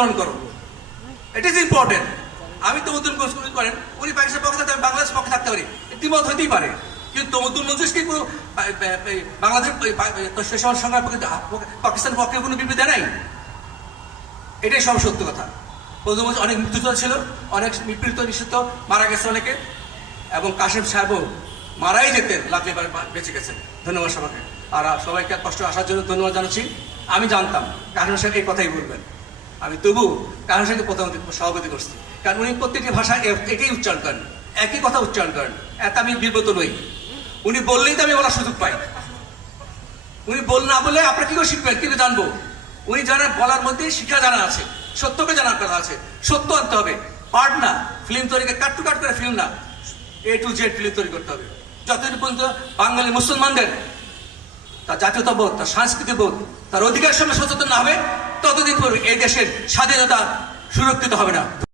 আন্দোলন করো। It is important আমি তো মতুল মজুরি করেন, উনি পাকিস্তানের পক্ষে থাকতে বাংলাদেশ পক্ষে থাকতে পারি। দ্বিমত হতেই পারে। কিন্তু তমতুল মজুস কোনো বাংলাদেশ সে সময় সংগ্রাম পক্ষে পাকিস্তানের পক্ষে কোনো বিবৃতি নাই। এটাই সব সত্য কথা। প্রথমত অনেক মৃত্যুতা ছিল, অনেক নিপীড়িত নিষিদ্ধ, মারা গেছে অনেকে, এবং কাশিম সাহেবও মারাই যেতেন লাগলে বেঁচে গেছেন। ধন্যবাদ সবাইকে। আর সবাইকে কষ্ট আসার জন্য ধন্যবাদ জানাচ্ছি। আমি জানতাম, কাশিম সাহেব এই কথাই বলবেন। আমি তবু কাশিম সাহেবকে প্রথম সভাপতি করছি। কারণ উনি প্রত্যেকটি ভাষা এটাই উচ্চারণ করেন। একই কথা উচ্চারণ করেন। এত আমি বিব্রত নই। উনি বললেই তো আমি বলার সুযোগ পাই। উনি বল না বলে আপনারা কি করে শিখবেন? কি করে জানব? উনি জানেন বলার মধ্যে শিক্ষা জানা আছে, সত্যকে জানার কথা আছে, সত্য আনতে হবে। পার্ট না। ফিল্ম তৈরিকে কাট টু কাট করে ফিল্ম না। এ টু জেড ফিল্ম তৈরি করতে হবে। যতদিন পর্যন্ত বাঙালি মুসলমানদের তার জাতীয়তা বোধ তার সংস্কৃতি বোধ তার অধিকার সঙ্গে সচেতন না হবে ততদিন পর এই দেশের স্বাধীনতা সুরক্ষিত হবে না।